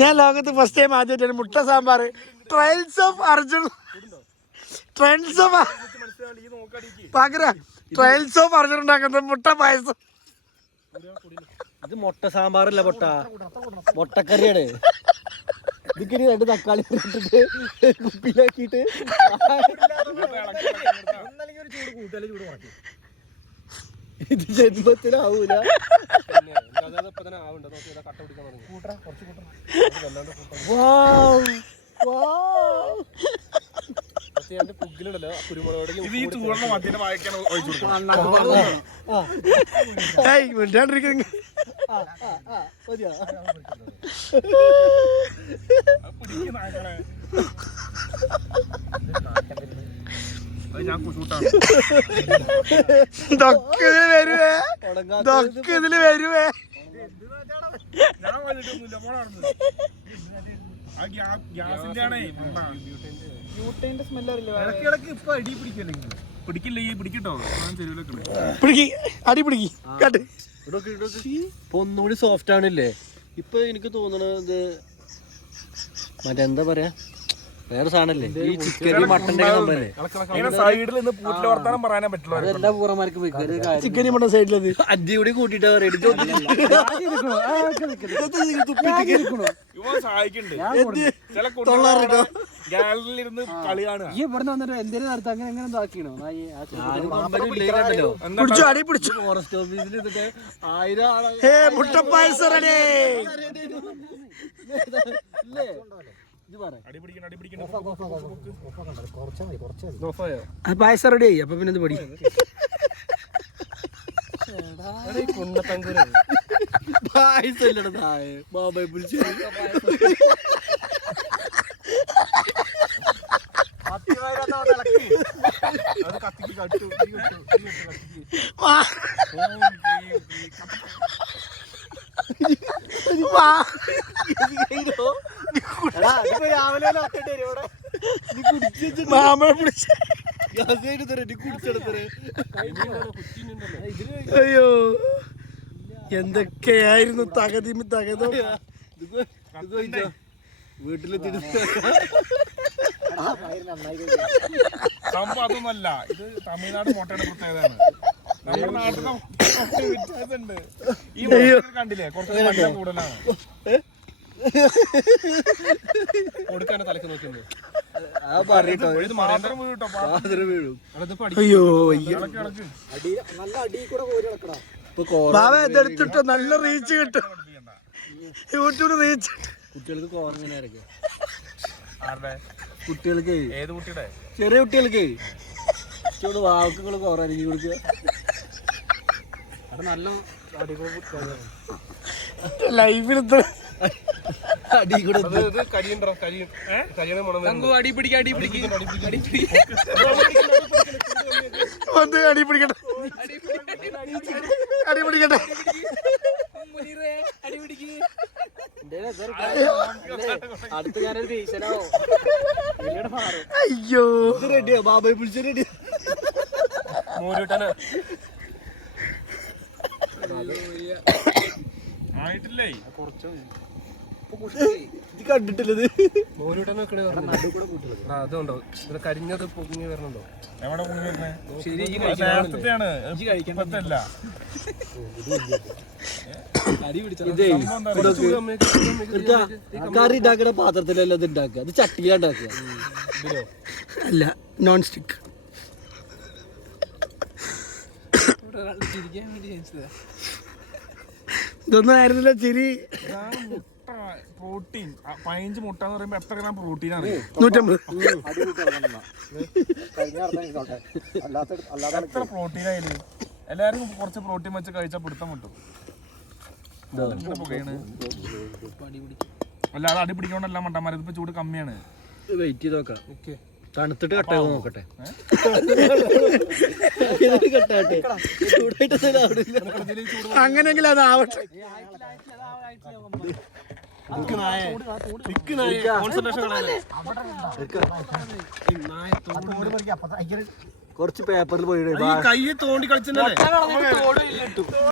ഞാൻ ലോകത്ത് first time ആദ്യമായിട്ടാണ് മുട്ട sambar. Trials of Arjun, trials of trials of Arjun ഉണ്ടാക്കുന്നത് മുട്ട പായസം. ഇത് മുട്ട സാമ്പാറല്ല, മുട്ടക്കറിയാണ്. ഇതിന് 2 തക്കാളി ഇട്ടിട്ട് കുപ്പിയിലാക്കിയിട്ട് ഇത് ജന്മത്തിലാവൂല. ഇതില് വരുവേ. ഒന്നുകൂടി സോഫ്റ്റ് ആണില്ലേ ഇപ്പൊ. എനിക്ക് തോന്നണത് മറ്റെന്താ പറയാ, വേറെ സാധനല്ലേ ഈ ചിക്കൻ മട്ടന്റെ എല്ലാ പൂറന്മാർക്ക് ചിക്കൻ മട്ടൻ സൈഡിലത് അജിയോടെ കൂട്ടിട്ടാ ഫോറസ്റ്റ് ഓഫീസിൽ 1000 പായസം റെഡി ആയി. അപ്പൊ പിന്നെ പടി അയ്യോ എന്തൊക്കെയായിരുന്നു തകതോ. വീട്ടിലെത്തിട്ട് സംഭവം അതൊന്നല്ല, ഇത് തമിഴ്നാട് മുട്ടയുടെ പ്രത്യേകതയാണ്. നമ്മുടെ നാട്ടിലെ വ്യത്യാസമുണ്ട്. ഈ കണ്ടില്ലേ, കുറച്ച് കൂടുതലാണ്. കൊടുക്കാണ് തലക്ക് നോക്കുന്നത്. ഇതെടുത്തിട്ട് നല്ല റീച്ച് കിട്ടും, യൂട്യൂബ് റീച്ച്. കുട്ടികൾക്ക് കോർങ്ങനെ ഇറക്കുക, കുട്ടികൾക്ക് ഏത് കുട്ടിയുടെ, ചെറിയ കുട്ടികൾക്ക് ചൂട് വാക്കുകൾ കോറായിരിക്കും കൊടുക്കുക. നല്ല ലൈഫിൽ അടി കൂടെ അയ്യോ റെഡിയാ, ബാബായി പിടിച്ച റെഡിയാ. ആയിട്ടില്ലേ ഇത് കണ്ടിട്ടില്ലത്. അതുണ്ടോ കരിഞ്ഞത് പൊങ്ങി വരണുണ്ടോ? എവിടെ പൊങ്ങി വരുന്നേ? നേരത്തെയാണ്, ഇപ്പത്തല്ല. കറി ഉണ്ടാക്കുന്ന പാത്രത്തിലല്ല ഇത് ഉണ്ടാക്കുക, അത് ചട്ടിയിലുണ്ടാക്കുക. അല്ല, നോൺ സ്റ്റിക്ക്. ഇതൊന്നും ആയിരുന്നില്ല ചിരി. പ്രോട്ടീൻ 15 മുട്ട എന്ന് പറയുമ്പോ എത്ര ഗ്രാം പ്രോട്ടീനാണ്? 150. എത്ര പ്രോട്ടീനായാലും എല്ലാരും കുറച്ച് പ്രോട്ടീൻ വെച്ച് കഴിച്ചാൽ പിടുത്തം മുട്ടും. അല്ലാതെ അടി പിടിക്കോണ്ടല്ല മണ്ടന്മാരെ, ഇതിപ്പോ ചൂട് കമ്മിയാണ്. വെയിറ്റ് ചെയ്ത് നോക്കാം, തണുത്തിട്ട് കട്ട നോക്കട്ടെ. അങ്ങനെയെങ്കിലും അതാവട്ടെ. കുറച്ച് പേപ്പറിൽ പോയി കൈ തോണ്ടി കളിച്ചിട്ടുണ്ടല്ലേ.